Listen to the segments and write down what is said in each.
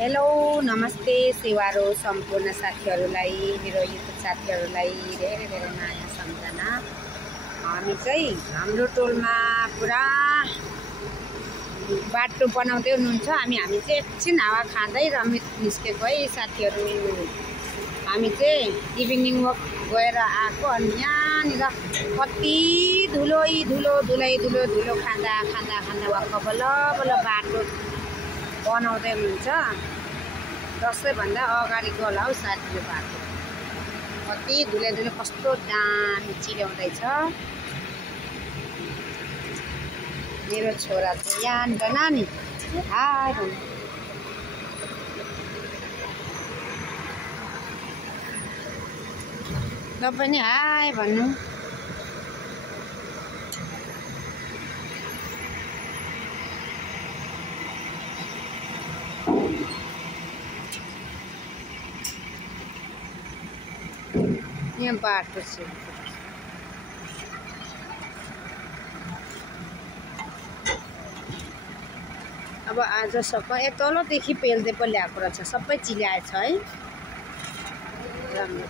Hello नमस्ते सेवारो सम्पूर्ण साथीहरूलाई मेरो युट्युब साथीहरूलाई धेरै धेरै माया सम्झना। हामी चाहिँ हाम्रो टोलमा पुरा बाटो बनाउँदै हुनुहुन्छ। हामी चाहिँ एकछिन हावा खाँदै रमित निस्केको है साथीहरू। हामी चाहिँ इभिनिङ वक गएर आएको अनि यहाँनिर कति धुलो धुलो खाँदा वाक्क बल्ल बल्ल बाटो बनाउँदै हुनुहुन्छ। दसैँभन्दा अगाडिको होला हौ साथीको बाटो। कति धुलो कस्तो दामी चिलाउँदैछ। मेरो छोरा चाहिँ यहाँनिर नानी हाय भन्नु। तपाईँ पनि हाय भन्नु। यहाँ बाटो छ। अब आज सबै तलदेखि पेल्दै पो ल्याएको रहेछ। सबै चिलाएछ है। राम्रो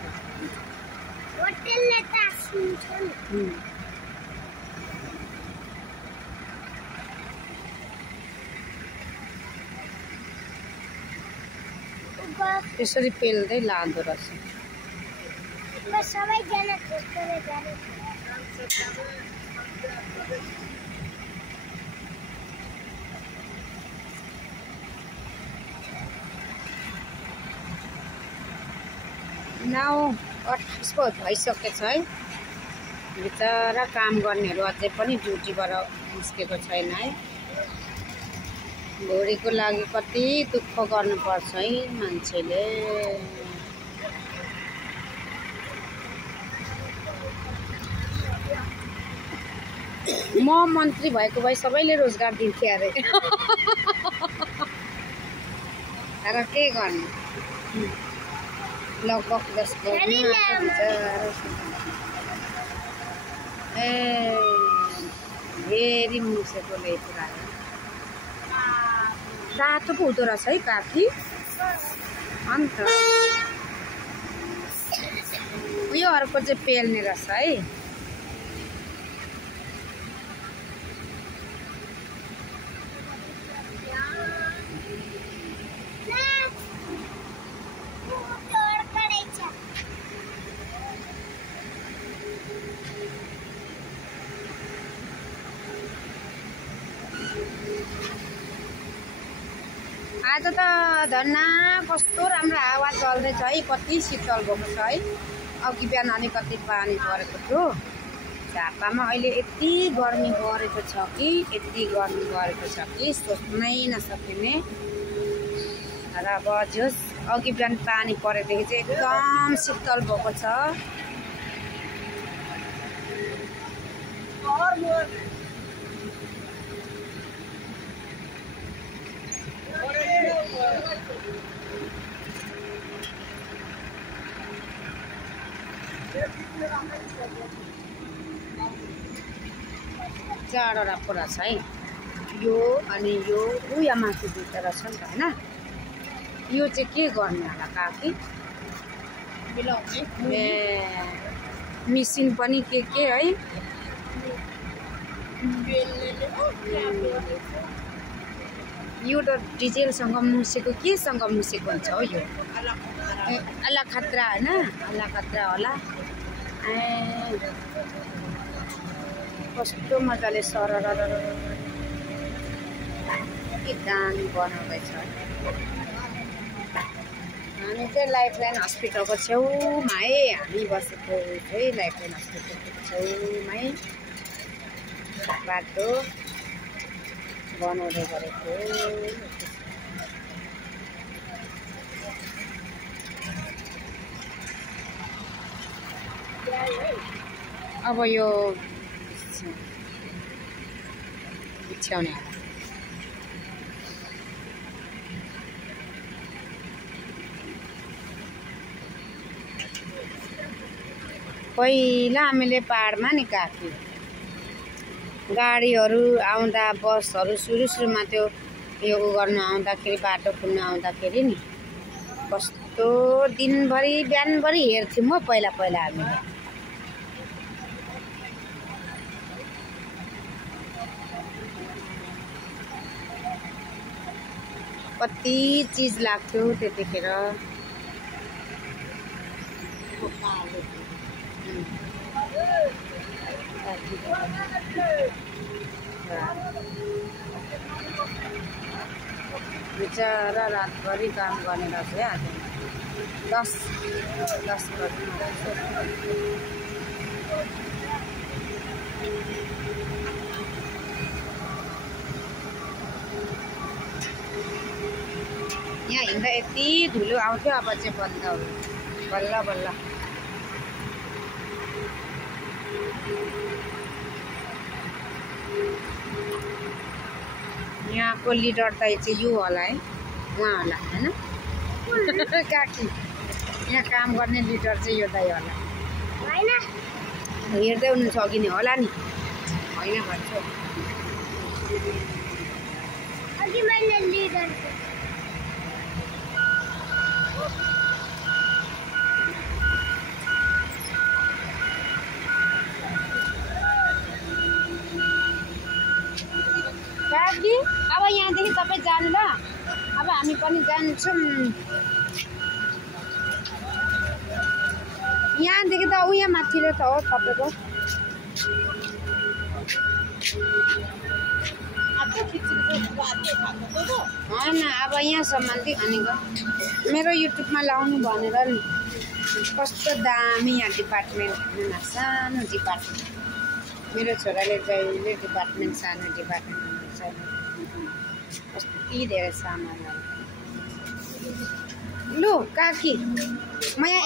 त्यसरी पेल्दै लाँदो रहेछ। नाउ 28 भइसकेछ है। बिचरा काम गर्नेहरू अझै पनि ड्युटीबाट निस्केको छैन है। भोलिको लागि कति दुःख गर्नुपर्छ है मान्छेले। म मन्त्री भएको भए सबैले रोजगार दिन्थे अरे। तर के गर्ने, लगभग 10 भेरी मुसेकोले पुरा रातो पो हुँदो रहेछ है काफी। अन्त उयो अर्को चाहिँ पेल्ने रहेछ है। आज त धन्ना कस्तो राम्रो हावा चल्दैछ है। कति शीतल भएको छ है। अघि बिहान अलिकति पानी परेको थियो झापामा। अहिले यति गर्मी गरेको छ कि सोच्नै नसकिने। र अब जस अघि बिहान पानी परेदेखि चाहिँ एकदम शीतल भएको छ। जाडो राम्रो रहेछ है यो। अनि यो उयो माथि दुइटा रहेछ नि त होइन। यो चाहिँ के गर्ने होला काफी ए मिसिन पनि के है। यो त डिजेलसँग मुसेको केसँग मुसेको हुन्छ हो। यो अल्ला खतरा होइन, अल्ला खतरा होला। कस्तो मजाले सरर के दामी बनाउँदैछ। हामी चाहिँ लाइफलाइन हस्पिटलको छेउमा है। हामी बसेको चाहिँ लाइफलाइन हस्पिटलको छेउमै बाटो बनाउँदै गरेको। अब यो बिछ्याउने होला। पहिला हामीले पहाडमा नि काफी गाडीहरू आउँदा बसहरू सुरुमा त्यो यो गर्न आउँदाखेरि बाटो पुग्न आउँदाखेरि नि कस्तो दिनभरि बिहानभरि हेर्थ्यौँ म पहिला हामीले। कति चिज लाग्थ्यो त्यतिखेर। बिचरा रातभरि काम गर्ने रहेछ है आज 10 बजी। यहाँ हिँड्दा यति धुलो आउँथ्यो, अब चाहिँ बन्द हो बल्ल बल्ल। यहाँको लिडर त चाहिँ यो होला है, उहाँ होला हैन काकी। यहाँ काम गर्ने लिडर चाहिँ यो दाइ होला हैन। हेर्दै हुनुहुन्छ अघि नै होला नि, होइन भन्छु अघि मैले लिडर। काकी अब यहाँदेखि तपाईँ जानु ल, अब हामी पनि जान्छौँ। यहाँदेखि त उहाँ माथिलो त हो तपाईँको। होइन अब यहाँसम्म चाहिँ भनेको मेरो युट्युबमा लाउनु भनेर नि। कस्तो दामी यहाँ डिपार्टमेन्ट, सानो डिपार्टमेन्ट। मेरो छोराले जहिले डिपार्टमेन्ट, सानो डिपार्टमेन्ट हुन्छ। कति धेरै सामानहरू। लु काकी म यहाँ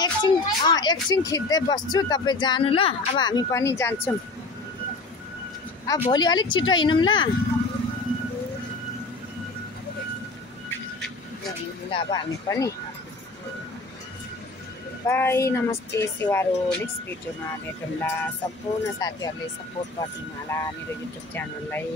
एकछिन खिच्दै बस्छु, तपाईँ जानु ल, अब हामी पनि जान्छौँ। अब भोलि अलिक छिटो हिँडौँ ल। अब हामी पनि बाई, नमस्ते शिवारो। नेक्स्ट भिडियोमा भेटौँला। सम्पूर्ण साथीहरूले सपोर्ट गरिदिनु होला मेरो युट्युब च्यानललाई।